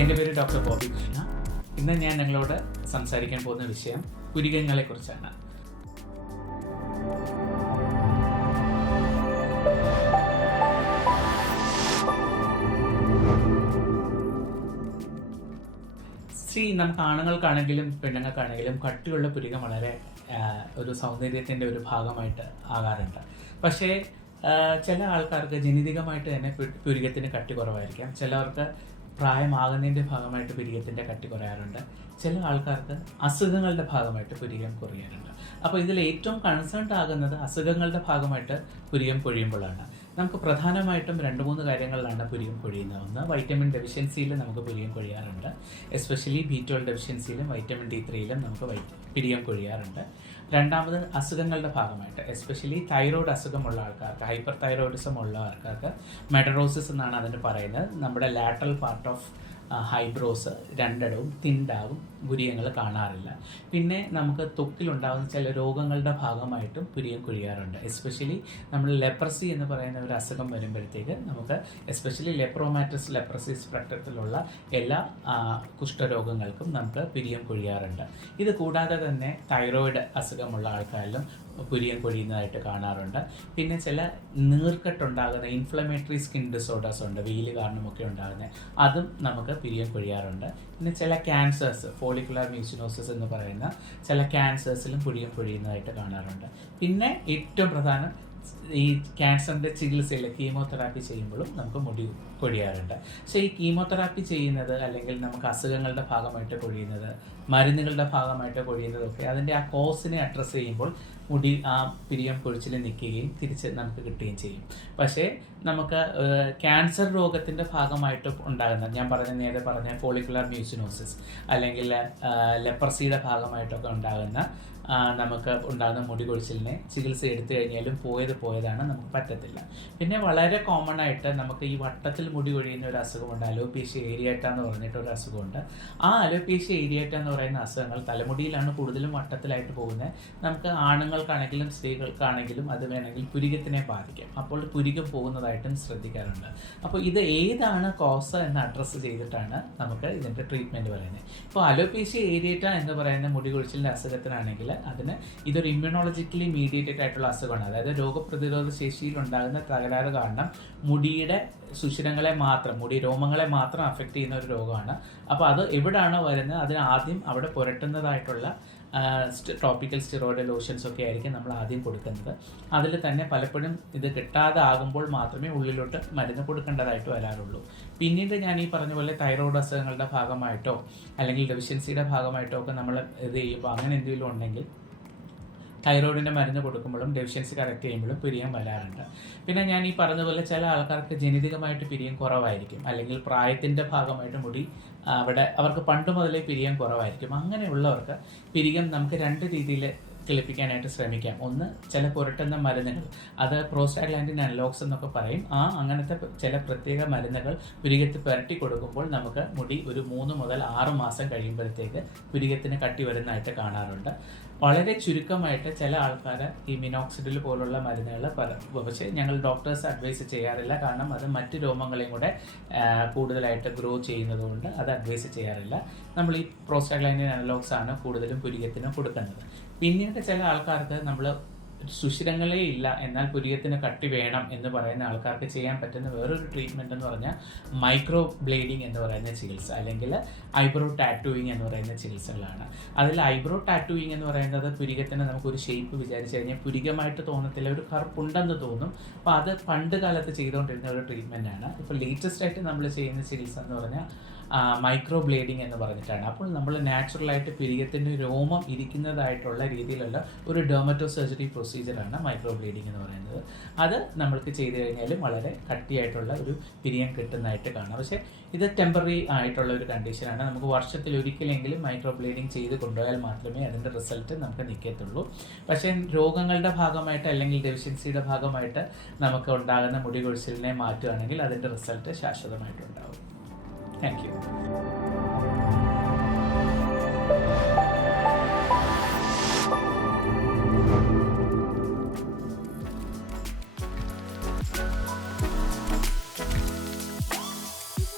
എൻ്റെ പേര് ഡോക്ടർ ബോബി കൃഷ്ണ. ഇന്ന് ഞാൻ നിങ്ങളോട് സംസാരിക്കാൻ പോകുന്ന വിഷയം പുരികങ്ങളെക്കുറിച്ചാണ്. നമുക്ക് ആണുങ്ങൾക്കാണെങ്കിലും പെണ്ണുങ്ങൾക്കാണെങ്കിലും കട്ടിയുള്ള പുരികം വളരെ ഒരു സൗന്ദര്യത്തിൻ്റെ ഒരു ഭാഗമായിട്ട് ആകാറുണ്ട്. പക്ഷേ ചില ആൾക്കാർക്ക് ജനിതകമായിട്ട് തന്നെ പുരികത്തിന് കട്ടി കുറവായിരിക്കാം. ചിലവർക്ക് പ്രായമാകുന്നതിൻ്റെ ഭാഗമായിട്ട് പുരികത്തിൻ്റെ കട്ടി കുറയാറുണ്ട്. ചില ആൾക്കാർക്ക് അസുഖങ്ങളുടെ ഭാഗമായിട്ട് പുരികം കുറയാറുണ്ട്. അപ്പോൾ ഇതിൽ ഏറ്റവും കൺസേൺഡ് ആകുന്നത് അസുഖങ്ങളുടെ ഭാഗമായിട്ട് പുരികം പൊഴിയുമ്പോഴാണ്. നമുക്ക് പ്രധാനമായിട്ടും 2-3 കാര്യങ്ങളിലാണ് പുരികം പൊഴിയുന്നത്. ഒന്ന്, വൈറ്റമിൻ ഡെഫിഷ്യൻസിയിൽ നമുക്ക് പുരികം കൊഴിയാറുണ്ട്. എസ്പെഷ്യലി B12 ഡെഫിഷ്യൻസിയിലും വൈറ്റമിൻ D3യിലും നമുക്ക് പുരികം കൊഴിയാറുണ്ട്. രണ്ടാമത്, അസുഖങ്ങളുടെ ഭാഗമായിട്ട് എസ്പെഷ്യലി തൈറോയ്ഡ് അസുഖമുള്ള ആൾക്കാർക്ക്, ഹൈപ്പർ തൈറോയിഡിസം ഉള്ള ആൾക്കാർക്ക് മെഡറോസിസ് എന്നാണ് അതിന് പറയുന്നത്. നമ്മുടെ ലാറ്ററൽ പാർട്ട് ഓഫ് ഹൈബ്രോസ് രണ്ടിടവും തിണ്ടാവും പുരികങ്ങൾ കാണാറില്ല. പിന്നെ നമുക്ക് ത്വക്കിലുണ്ടാകുന്ന ചില രോഗങ്ങളുടെ ഭാഗമായിട്ടും പുരികം കൊഴിയാറുണ്ട്. എസ്പെഷ്യലി നമ്മൾ ലെപ്രസി എന്ന് പറയുന്ന ഒരു അസുഖം വരുമ്പോഴത്തേക്ക് നമുക്ക് എസ്പെഷ്യലി ലെപ്രോമാറ്റസ് ലെപ്രസിസ് പ്രക്രിയത്തിലുള്ള എല്ലാ കുഷ്ഠരോഗങ്ങൾക്കും നമുക്ക് പുരികം കൊഴിയാറുണ്ട്. ഇത് കൂടാതെ തന്നെ തൈറോയിഡ് അസുഖമുള്ള ആൾക്കാരിലും പുരികം കൊഴിയുന്നതായിട്ട് കാണാറുണ്ട്. പിന്നെ ചില നീർക്കെട്ടുണ്ടാകുന്ന ഇൻഫ്ലമേറ്ററി സ്കിൻ ഡിസോർഡേഴ്സ് ഉണ്ട്, വെയിൽ കാരണമൊക്കെ ഉണ്ടാകുന്നത്, അതും നമുക്ക് പുരികം കൊഴിയാറുണ്ട്. പിന്നെ ചില ക്യാൻസേഴ്സ്, ഫോളിക്കുലർ മ്യൂസിനോസിസ് എന്ന് പറയുന്ന ചില ക്യാൻസേഴ്സിലും പുരികം പൊഴിയുന്നതായിട്ട് കാണാറുണ്ട്. പിന്നെ ഏറ്റവും പ്രധാനം, ഈ ക്യാൻസറിൻ്റെ ചികിത്സയിൽ കീമോതെറാപ്പി ചെയ്യുമ്പോഴും നമുക്ക് മുടി പൊഴിയാറുണ്ട്. സോ ഈ കീമോതെറാപ്പി ചെയ്യുന്നത് അല്ലെങ്കിൽ നമുക്ക് അസുഖങ്ങളുടെ ഭാഗമായിട്ട് പൊഴിയുന്നത്, മരുന്നുകളുടെ ഭാഗമായിട്ട് പൊഴിയുന്നതൊക്കെ അതിൻ്റെ ആ കോസിനെ അഡ്രസ്സ് ചെയ്യുമ്പോൾ മുടി ആ പുരികം പൊഴിച്ചിൽ നിൽക്കുകയും തിരിച്ച് നമുക്ക് കിട്ടുകയും ചെയ്യും. പക്ഷേ നമുക്ക് ക്യാൻസർ രോഗത്തിൻ്റെ ഭാഗമായിട്ട് ഉണ്ടാകുന്ന, ഞാൻ നേരെ പറഞ്ഞ ഫോളിക്കുലർ മ്യൂസിനോസിസ് അല്ലെങ്കിൽ ലെപ്രസിയുടെ ഭാഗമായിട്ടൊക്കെ ഉണ്ടാകുന്ന നമുക്ക് ഉണ്ടാകുന്ന മുടി കൊഴിച്ചിലിനെ ചികിത്സ എടുത്തു കഴിഞ്ഞാലും പോയതാണ്, നമുക്ക് പറ്റത്തില്ല. പിന്നെ വളരെ കോമൺ ആയിട്ട് നമുക്ക് ഈ വട്ടത്തിൽ മുടി കൊഴിയുന്ന ഒരു അസുഖമുണ്ട്, അലോപേഷ്യ ഏരിയേറ്റ എന്ന് പറഞ്ഞിട്ട് ഒരു അസുഖമുണ്ട്. ആ അലോപേഷ്യ ഏരിയേറ്റ എന്ന് പറയുന്ന അസുഖങ്ങൾ തലമുടിയിലാണ് കൂടുതലും വട്ടത്തിലായിട്ട് പോകുന്നത്. നമുക്ക് ആണുങ്ങൾക്കാണെങ്കിലും സ്ത്രീകൾക്കാണെങ്കിലും അത് വേണമെങ്കിൽ പുരികത്തിനെ ബാധിക്കാം. അപ്പോൾ പുരികം പോകുന്നതായിട്ടും ശ്രദ്ധിക്കാറുണ്ട്. അപ്പോൾ ഇത് ഏതാണ് കോസ് എന്ന് അഡ്രസ്സ് ചെയ്തിട്ടാണ് നമുക്ക് ഇതിൻ്റെ ട്രീറ്റ്മെൻറ്റ് പറയുന്നത്. ഇപ്പോൾ അലോപേഷ്യ ഏരിയേറ്റ എന്ന് പറയുന്ന മുടി കൊഴിച്ചിലിൻ്റെ അസുഖത്തിനാണെങ്കിൽ ഇതൊരു ഇമ്മ്യൂണോളജിക്കലി മീഡിയേറ്റഡ് ആയിട്ടുള്ള അസുഖമാണ്. അതായത് രോഗപ്രതിരോധ ശേഷിയിൽ ഉണ്ടാകുന്ന തകരാറ് കാരണം മുടിയുടെ സുഷിരങ്ങളെ മാത്രം, മുടി രോമങ്ങളെ മാത്രം അഫക്റ്റ് ചെയ്യുന്ന ഒരു രോഗമാണ്. അപ്പോൾ അത് എവിടെയാണോ വരുന്നത് അതിന് ആദ്യം അവിടെ പുരട്ടുന്നതായിട്ടുള്ള ടോപ്പിക്കൽ സ്റ്റിറോയിഡ് ലോഷൻസ് ഒക്കെ ആയിരിക്കും നമ്മൾ ആദ്യം കൊടുക്കുന്നത്. അതിൽ തന്നെ പലപ്പോഴും ഇത് കിട്ടാതെ ആകുമ്പോൾ മാത്രമേ ഉള്ളിലോട്ട് മരുന്ന് കൊടുക്കേണ്ടതായിട്ട് വരാറുള്ളൂ. പിന്നീട് ഞാൻ ഈ പറഞ്ഞ പോലെ തൈറോയ്ഡ് അസുഖങ്ങളുടെ ഭാഗമായിട്ടോ അല്ലെങ്കിൽ ഡെഫിഷ്യൻസിയുടെ ഭാഗമായിട്ടോ ഒക്കെ നമ്മൾ ഇത് ചെയ്യുമ്പോൾ അങ്ങനെ എന്തെങ്കിലും ഉണ്ടെങ്കിൽ തൈറോയിഡിൻ്റെ മരുന്ന് കൊടുക്കുമ്പോഴും ഡെഫിഷ്യൻസി കറക്റ്റ് ചെയ്യുമ്പോഴും പുരികം വരാറുണ്ട്. പിന്നെ ഞാൻ ഈ പറഞ്ഞതുപോലെ ചില ആൾക്കാർക്ക് ജനിതകമായിട്ട് പുരികം കുറവായിരിക്കും, അല്ലെങ്കിൽ പ്രായത്തിൻ്റെ ഭാഗമായിട്ട് മുടി അവർക്ക് പണ്ട് മുതലേ പുരികം കുറവായിരിക്കും. അങ്ങനെയുള്ളവർക്ക് പുരികം നമുക്ക് 2 രീതിയിൽ കിളിപ്പിക്കാനായിട്ട് ശ്രമിക്കാം. ഒന്ന്, ചില പുരട്ടുന്ന മരുന്നുകൾ, അത് പ്രോസ്റ്റാഗ്ലാൻഡിൻ അനലോഗ്സ് എന്നൊക്കെ പറയും. അങ്ങനത്തെ ചില പ്രത്യേക മരുന്നുകൾ പുരികത്ത് പുരട്ടി കൊടുക്കുമ്പോൾ നമുക്ക് മുടി ഒരു 3 മുതൽ 6 മാസം കഴിയുമ്പോഴത്തേക്ക് പുരികത്തിന് കട്ടി വരുന്നതായിട്ട് കാണാറുണ്ട്. വളരെ ചുരുക്കമായിട്ട് ചില ആൾക്കാർ ഈ മിനോക്സിഡിൽ പോലുള്ള മരുന്നുകൾ പക്ഷേ ഞങ്ങൾ ഡോക്ടേഴ്സ് അഡ്വൈസ് ചെയ്യാറില്ല. കാരണം അത് മറ്റ് രോമങ്ങളെയും കൂടെ കൂടുതലായിട്ട് ഗ്രോ ചെയ്യുന്നതുകൊണ്ട് അത് അഡ്വൈസ് ചെയ്യാറില്ല. നമ്മൾ ഈ പ്രോസ്റ്റാഗ്ലാൻഡിൻ അനലോഗ്സ് ആണ് കൂടുതലും പുരികത്തിന് കൊടുക്കുന്നത്. പിന്നീട് ചില ആൾക്കാർക്ക് നമ്മൾ സുഷിരങ്ങളേ ഇല്ല എന്നാൽ പുരികത്തിന് കട്ടി വേണം എന്ന് പറയുന്ന ആൾക്കാർക്ക് ചെയ്യാൻ പറ്റുന്ന വേറൊരു ട്രീറ്റ്മെൻറ്റ് എന്ന് പറഞ്ഞാൽ മൈക്രോ ബ്ലേഡിങ് എന്ന് പറയുന്ന ചികിത്സ, അല്ലെങ്കിൽ ഐബ്രോ ടാറ്റൂയിങ് എന്ന് പറയുന്ന ചികിത്സകളാണ്. അതിൽ ഐബ്രോ ടാറ്റൂയിങ് എന്ന് പറയുന്നത് പുരികത്തിന് നമുക്കൊരു ഷേപ്പ് വിചാരിച്ചു കഴിഞ്ഞാൽ പുരികമായിട്ട് തോന്നത്തില്ല, ഒരു കറുപ്പുണ്ടെന്ന് തോന്നും. അപ്പോൾ അത് പണ്ട് കാലത്ത് ചെയ്തുകൊണ്ടിരുന്ന ഒരു ട്രീറ്റ്മെൻറ്റാണ്. ഇപ്പോൾ ലേറ്റസ്റ്റ് ആയിട്ട് നമ്മൾ ചെയ്യുന്ന ചികിത്സ എന്ന് പറഞ്ഞാൽ മൈക്രോ ബ്ലേഡിങ് എന്ന് പറഞ്ഞിട്ടാണ്. അപ്പോൾ നമ്മൾ നാച്ചുറലായിട്ട് പുരികത്തിൻ്റെ രോമം ഇരിക്കുന്നതായിട്ടുള്ള രീതിയിലുള്ള ഒരു ഡെർമറ്റോ സർജറി പ്രൊസീജിയറാണ് മൈക്രോ ബ്ലേഡിങ് എന്ന് പറയുന്നത്. അത് നമ്മൾക്ക് ചെയ്തു കഴിഞ്ഞാലും വളരെ കട്ടിയായിട്ടുള്ള ഒരു പുരികം കിട്ടുന്നതായിട്ട് കാണാം. പക്ഷേ ഇത് ടെമ്പററി ആയിട്ടുള്ള ഒരു കണ്ടീഷനാണ്. നമുക്ക് വർഷത്തിൽ ഒരിക്കലെങ്കിലും മൈക്രോ ബ്ലേഡിങ് ചെയ്ത് കൊണ്ടുപോയാൽ മാത്രമേ അതിൻ്റെ റിസൾട്ട് നമുക്ക് നിൽക്കത്തുള്ളൂ. പക്ഷേ രോഗങ്ങളുടെ ഭാഗമായിട്ട് അല്ലെങ്കിൽ ഡെഫിഷ്യൻസിയുടെ ഭാഗമായിട്ട് നമുക്ക് ഉണ്ടാകുന്ന മുടി കൊഴിച്ചിലിനെ മാറ്റുകയാണെങ്കിൽ അതിൻ്റെ റിസൾട്ട് ശാശ്വതമായിട്ടുണ്ടാകും. Thank you.